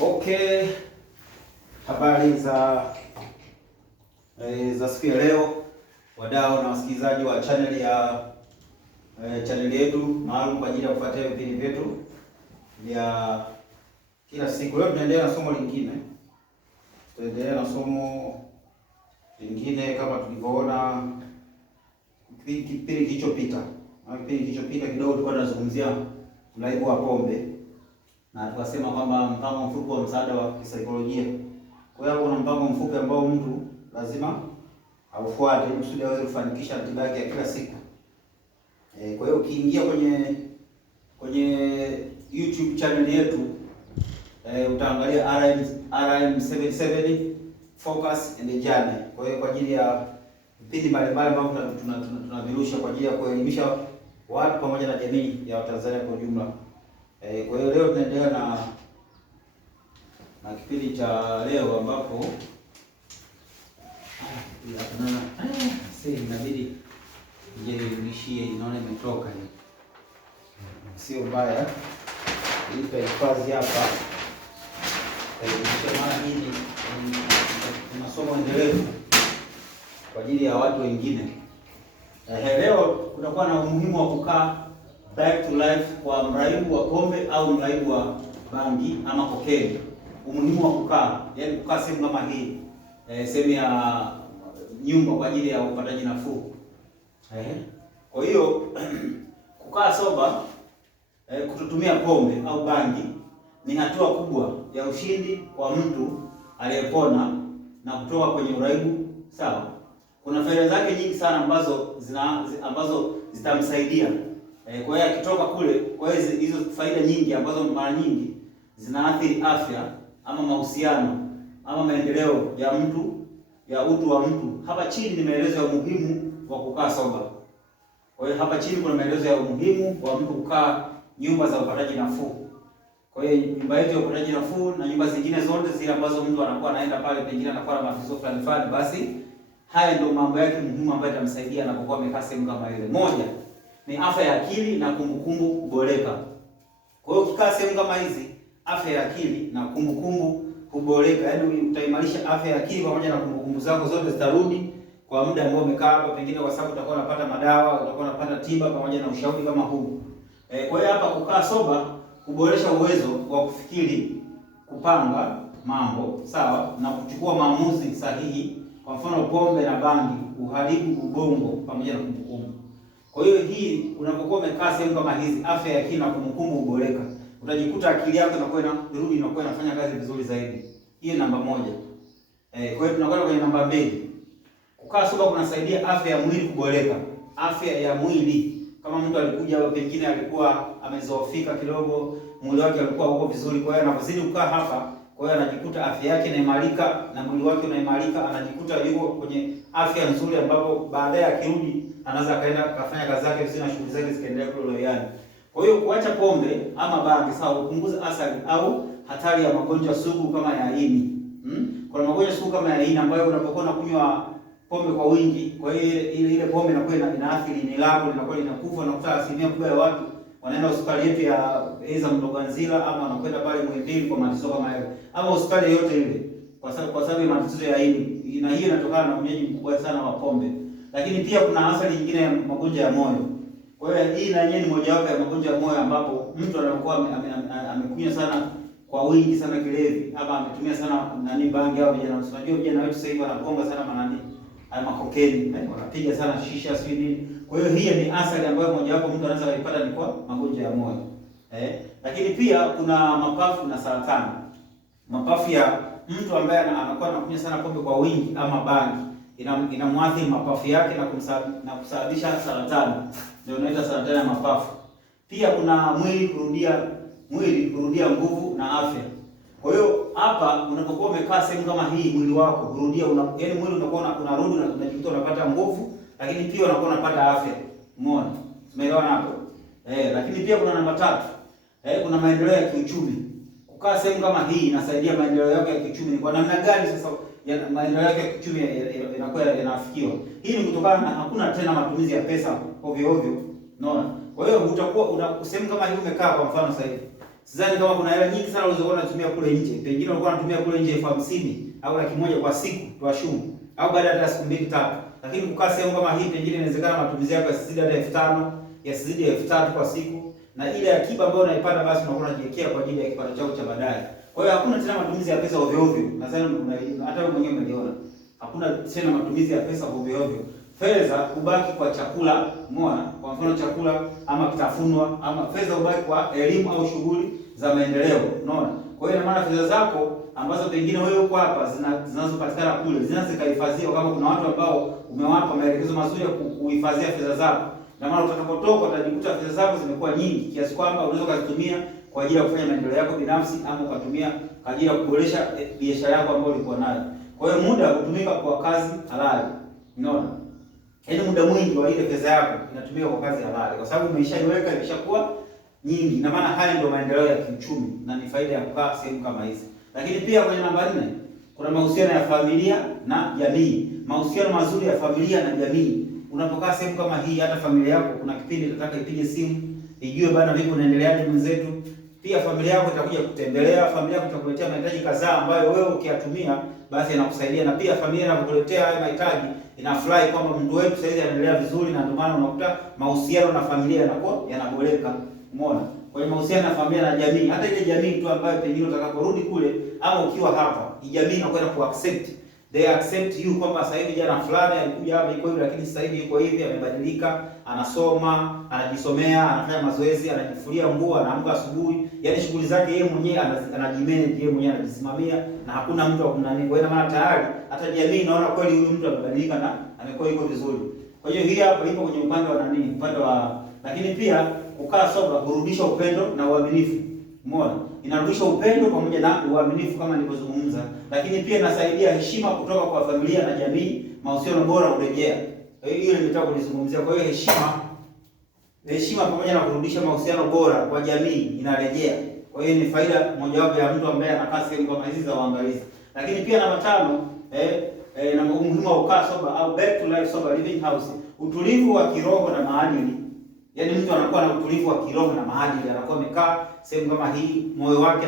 Okay, habari za siku ya leo, wadau na wasikilizaji wa channel yetu maalum kwa ajili ya kufuatilia vipindi vyetu vya kila siku. Leo tunaendelea na somo lingine. Kama tulivyoona kipindi kilichopita. Kipindi kilichopita kidogo tulikuwa tunazungumzia uraibu wa pombe na tukasema kwamba mpango mfupi wa msaada wa kisaikolojia. Kwa hiyo kuna mpango mfupi ambao mtu lazima aufuate ili kusudi aweze kufanikisha ratiba yake ya kila siku. Kwa hiyo ukiingia kwenye YouTube channel yetu utaangalia RM77 Focus and Journey. Kwa hiyo kwa ajili ya vipindi mbalimbali ambavyo tunavirusha kwa ajili ya kuelimisha watu pamoja na jamii ya Watanzania kwa ujumla. Kwa hiyo leo tunaendelea na kipindi cha leo ambapo inabidi nirudishie, inaona imetoka hii. Sio mbaya. Hii tutahifadhi hapa. Maana hii ni masomo endelevu kwa ajili ya watu wengine. Leo kutakuwa na umuhimu wa kukaa back to life kwa mraibu wa pombe au mraibu wa bangi ama kokeni. Umuhimu wa kukaa, yaani kukaa sehemu kama hii, sehemu ya nyumba kwa ajili ya upataji nafuu. Kwa hiyo kukaa soba, kutotumia pombe au bangi ni hatua kubwa ya ushindi kwa mtu aliyepona na kutoka kwenye uraibu. Sawa. Kuna faida zake nyingi sana ambazo zitamsaidia. Kwa hiyo akitoka kule, kwa hizo faida nyingi ambazo mara nyingi zinaathiri afya ama mahusiano ama maendeleo ya mtu, ya utu wa mtu. Hapa chini ni maelezo ya umuhimu wa kukaa soba. Kwa hiyo hapa chini kuna maelezo ya umuhimu wa mtu kukaa nyumba za upataji nafuu. Kwa hiyo nyumba yetu ya upataji nafuu na nyumba zingine zote zile ambazo mtu anakuwa anaenda pale, pengine anakuwa na matatizo fulani, basi haya ndio mambo yake muhimu ambayo itamsaidia anapokuwa amekaa sehemu kama ile. Moja ni afya ya akili na kumbukumbu kuboreka. Kwa hiyo ukikaa sehemu kama hizi, afya ya akili na kumbukumbu kuboreka, yaani utaimarisha afya ya akili pamoja na kumbukumbu zako zote zitarudi kwa muda ambao umekaa hapa, pengine kwa sababu utakuwa unapata madawa, utakuwa unapata tiba pamoja na ushauri kama huu. Kwa hiyo hapa kukaa soba kuboresha uwezo wa kufikiri, kupanga mambo, sawa, na kuchukua maamuzi sahihi. Kwa mfano pombe na bangi uharibu ubongo pamoja na kumbukumbu. Kwa hiyo hii unapokuwa umekaa sehemu kama hizi, afya ya akili na kumbukumbu huboreka. Utajikuta akili yako inakuwa inafanya kazi vizuri zaidi. Hiyo namba moja. Kwa hiyo tunakwenda kwenye namba 2. Kukaa soba kunasaidia afya ya mwili kuboreka. Afya ya mwili. Kama mtu alikuja hapa pengine alikuwa amezoofika kidogo, mwili wake alikuwa uko vizuri, kwa hiyo anapozidi kukaa hapa, kwa hiyo anajikuta afya yake inaimarika na mwili wake unaimarika, anajikuta yuko kwenye afya nzuri ambapo baadaye akirudi anaweza kaenda kufanya kazi zake vizuri na shughuli zake zikaendelea kule loyani. Kwa hiyo kuacha pombe ama bangi sawa, kupunguza athari au hatari ya magonjwa sugu kama ya ini. Kuna magonjwa sugu kama ya ini ambayo unapokuwa unakunywa pombe kwa wingi, kwa hiyo ile pombe inakuwa inaathiri ini lako, linakuwa linakufa, na kuta asilimia kubwa ya watu wanaenda hospitali yetu ya Eza Mloganzila ama wanakwenda pale Muhimbili kwa matatizo kama hayo, ama hospitali yote ile kwa sababu ya matatizo ya ini. Na hiyo inatokana na unywaji mkubwa sana wa pombe. Lakini pia kuna athari nyingine ya magonjwa ya moyo. Kwa hiyo hii na yenyewe ni mojawapo ya magonjwa ya moyo ambapo mtu anakuwa amekunywa sana kwa wingi sana kilevi ama ametumia sana bangi au vijana. Unajua vijana wetu sasa hivi wanagonga sana makokeni, wanapiga sana shisha sio nini. Kwa hiyo hii ni athari ambayo mojawapo mtu anaweza kuipata ni kwa magonjwa ya moyo. Lakini pia kuna mapafu na saratani. Mapafu ya mtu ambaye anakuwa anakunywa sana pombe kwa wingi ama bangi inamwathiri mapafu yake na kusababisha saratani. Ndio inaitwa saratani ya mapafu. Pia kuna mwili kurudia nguvu na afya. Kwa hiyo hapa unapokuwa umekaa sehemu kama hii, mwili wako kurudia yaani mwili unakuwa unarudi na unajikuta unapata nguvu, lakini pia unakuwa unapata afya. Umeona? Tumeelewana hapo? Lakini pia kuna namba 3. Kuna maendeleo ya kiuchumi. Kukaa sehemu kama hii inasaidia maendeleo yako ya kiuchumi. Ni kwa namna gani sasa maendeleo yake ya kiuchumi yanakuwa yanafikiwa? Hii ni kutokana na hakuna tena matumizi ya pesa ovyo ovyo. Unaona? Kwa hiyo utakuwa sehemu kama hii umekaa kwa mfano sasa hivi. Sidhani kama kuna hela nyingi sana ulizokuwa unatumia kule nje. Pengine ulikuwa unatumia kule nje 50,000 au 100,000 kwa siku, tuashumu, au baada ya siku 2 3. Lakini kukaa sehemu kama hii, pengine inawezekana matumizi yako yasizidi hata 5,000, yasizidi 3,000 kwa siku, na ile akiba ambayo unaipata basi unakuwa unajiwekea kwa ajili ya kipato chako cha baadaye. Kwa hiyo hakuna tena matumizi ya pesa ovyo ovyo. Nadhani hata wewe mwenyewe umeliona. Hakuna tena matumizi ya pesa ovyo ovyo. Fedha kubaki kwa chakula, umeona? Kwa mfano chakula ama kitafunwa, ama fedha ubaki kwa elimu au shughuli za maendeleo, unaona? Kwa hiyo ina maana fedha zako ambazo pengine wewe uko hapa zinazopatikana kule zinaweza zikahifadhiwa kama kuna watu ambao umewapa maelekezo mazuri ya kuhifadhia fedha zako. Na maana utakapotoka utajikuta fedha zako zimekuwa nyingi kiasi kwamba unaweza kuzitumia kwa ajili ya kufanya maendeleo yako binafsi ama ukatumia kwa ajili ya kuboresha biashara yako ambayo ulikuwa nayo. Kwa hiyo muda hutumika kwa kazi halali. Unaona? Yaani muda mwingi wa ile pesa yako inatumika kwa kazi halali kwa sababu umeshaiweka imeshakuwa nyingi. Na maana haya ndio maendeleo ya kiuchumi na ni faida ya kukaa sehemu kama hizi. Lakini pia kwenye namba 4 kuna mahusiano ya familia na jamii. Mahusiano mazuri ya familia na jamii. Unapokaa sehemu kama hii, hata familia yako kuna kipindi nataka ipige simu, ijue bana vipi unaendeleaje mwenzetu. Pia familia yako itakuja kutembelea, familia yako itakuletea mahitaji kadhaa ambayo wewe ukiyatumia basi inakusaidia, na pia familia inapokuletea haya mahitaji inafurahi kwamba mtu wetu sasa hivi anaendelea vizuri, na ndio maana unakuta mahusiano na familia yanakuwa yanaboreka. Umeona? Kwa hiyo mahusiano na familia na jamii, hata ile jamii tu ambayo pengine utakaporudi kule ama ukiwa hapa, jamii inakwenda kuaccept. They accept you kwamba sasa hivi jana fulani alikuja hapa iko hivi, lakini sasa hivi yuko hivi, amebadilika, anasoma, anajisomea, anafanya mazoezi, anajifulia nguo, anaamka asubuhi. Yaani shughuli zake yeye mwenyewe anajimanage, yeye mwenyewe anajisimamia na hakuna mtu akumnani. Kwa hiyo maana tayari hata jamii inaona kweli huyu mtu amebadilika na amekuwa yuko vizuri. Kwa hiyo hii hapa ipo kwenye upande wa nani? Upande wa, lakini pia kukaa sobra kurudisha upendo na uaminifu. Umeona? Inarudisha upendo pamoja na uaminifu kama nilivyozungumza, lakini pia inasaidia heshima kutoka kwa familia na jamii, mahusiano bora urejea. Kwa hiyo hiyo nimetaka kulizungumzia. Kwa hiyo heshima pamoja na kurudisha mahusiano bora kwa jamii inarejea. Kwa hiyo ni faida mojawapo ya mtu ambaye anakaa sehemu kama hizi za uangalizi. Lakini pia namba 5 na umuhimu wa kukaa sober au back to life sober living house, utulivu wa kiroho na maadili. Yaani mtu anakuwa na utulivu wa kiroho na maadili, anakuwa amekaa sehemu kama hii, moyo wake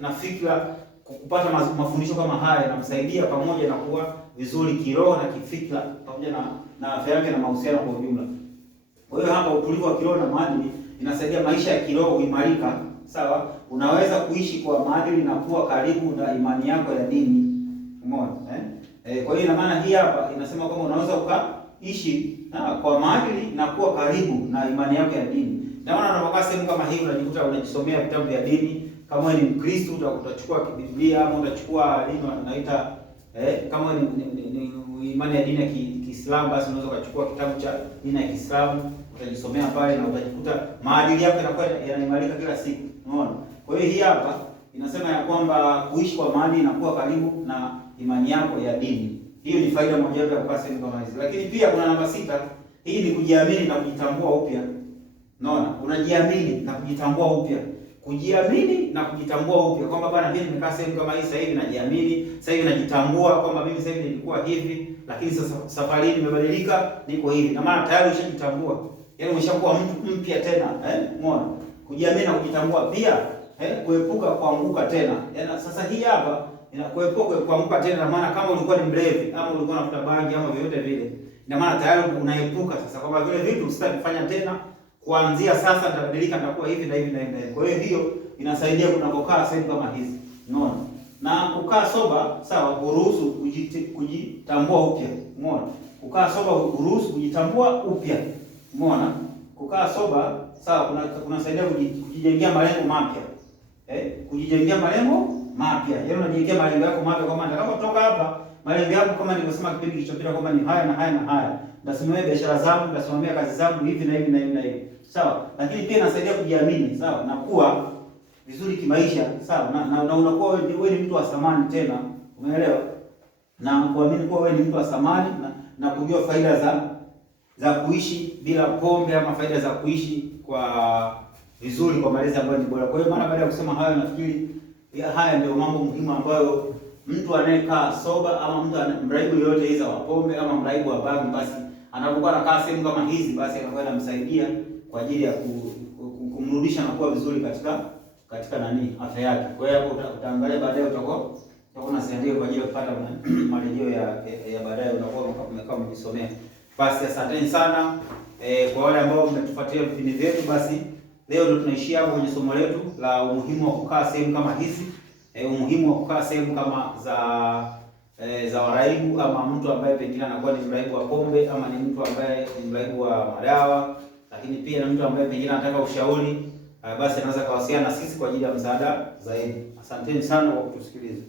na fikra kupata mafundisho kama haya yanamsaidia pamoja na kuwa vizuri kiroho na kifikra pamoja na afya yake na mahusiano kwa ujumla. Kwa hiyo hapa utulivu wa kiroho na maadili inasaidia maisha ya kiroho kuimarika, sawa? Unaweza kuishi kwa maadili na kuwa karibu na imani yako ya dini. Umeona? Kwa hiyo ina maana hii hapa inasema kwamba unaweza ukaishi kwa maadili na kuwa karibu na imani yako ya dini. Na maana unapokaa sehemu kama hii unajikuta unajisomea vitabu vya dini. Kama wewe ni Mkristo utachukua Biblia ama utachukua nini wanaita kama wewe ni imani ya dini ya Kiislamu basi unaweza ukachukua kitabu cha dini ya Kiislamu utajisomea pale na utajikuta maadili yako yanakuwa yanaimarika kila siku. Unaona? Kwa hiyo hii hapa inasema ya kwamba kuishi kwa maadili na kuwa karibu na imani yako ya dini. Hiyo ni faida moja ya kukaa sehemu kama hizi. Lakini pia kuna namba 6, hii ni kujiamini na kujitambua upya. Unaona? Unajiamini na kujitambua upya. Kujiamini na kujitambua upya kwamba bwana mimi nimekaa sehemu kama hii sasa hivi najiamini, sasa hivi najitambua kwamba mimi sasa hivi nilikuwa hivi, lakini sasa safari hii nimebadilika, niko hivi. Na maana tayari ushajitambua. Yaani umeshakuwa mtu mpya tena, umeona? Kujiamini na kujitambua pia, kuepuka kuanguka tena. Yaani sasa hii hapa inakuepuka kuanguka tena, na maana kama ulikuwa ni mlevi ama ulikuwa unafuta bangi ama vyovyote vile, ina maana tayari unaepuka sasa kwamba vile vitu usitaki kufanya tena. Kuanzia sasa nitabadilika, nitakuwa hivi na hivi na hivi. Kwa hiyo inasaidia kunapokaa sehemu kama hizi. Unaona? Na kukaa soba, sawa, huruhusu kujitambua upya. Umeona? Kukaa soba huruhusu kujitambua upya. Umeona? Kukaa soba, sawa, kunasaidia kujijengea malengo mapya. Kujijengea malengo mapya. Yaani unajijengea malengo yako mapya kwamba nitakapotoka hapa, malengo yangu kama nilivyosema kipindi kilichopita kwamba ni haya na haya na haya. Ndasimamia biashara zangu, ndasimamia kazi zangu hivi na hivi na hivi na hivi. Sawa? Lakini pia inasaidia kujiamini, sawa? Na kuwa vizuri kimaisha, sawa? Na unakuwa wewe ni mtu wa thamani tena. Umeelewa? Na kuamini kuwa wewe ni mtu wa thamani na kujua faida za kuishi bila pombe ama faida za kuishi kwa vizuri kwa malezi ambayo ni bora. Kwa hiyo maana baada ya kusema hayo nafikiri haya ndio mambo muhimu ambayo mtu anayekaa soba ama mtu mraibu yoyote hizo wa pombe ama mraibu wa bangi basi anapokuwa anakaa sehemu kama hizi basi anakuwa anamsaidia kwa ajili ya kumrudisha na kuwa vizuri katika katika afya yake. Kwa hiyo hapo utaangalia baadaye, utakuwa unasaidia kwa ajili ya kupata marejeo ya baadaye, unakuwa umekaa umejisomea. Basi asanteni sana kwa wale ambao mmetufuatia vipindi vyetu. Basi leo ndio tunaishia hapo kwenye somo letu la umuhimu wa kukaa sehemu kama hizi, umuhimu wa kukaa sehemu kama za waraibu, ama mtu ambaye pengine anakuwa ni mraibu wa pombe, ama ni mtu ambaye ni mraibu wa madawa, lakini pia na mtu ambaye pengine anataka ushauri. Basi anaweza kuwasiliana na sisi kwa ajili ya msaada zaidi. Asanteni sana kwa kutusikiliza.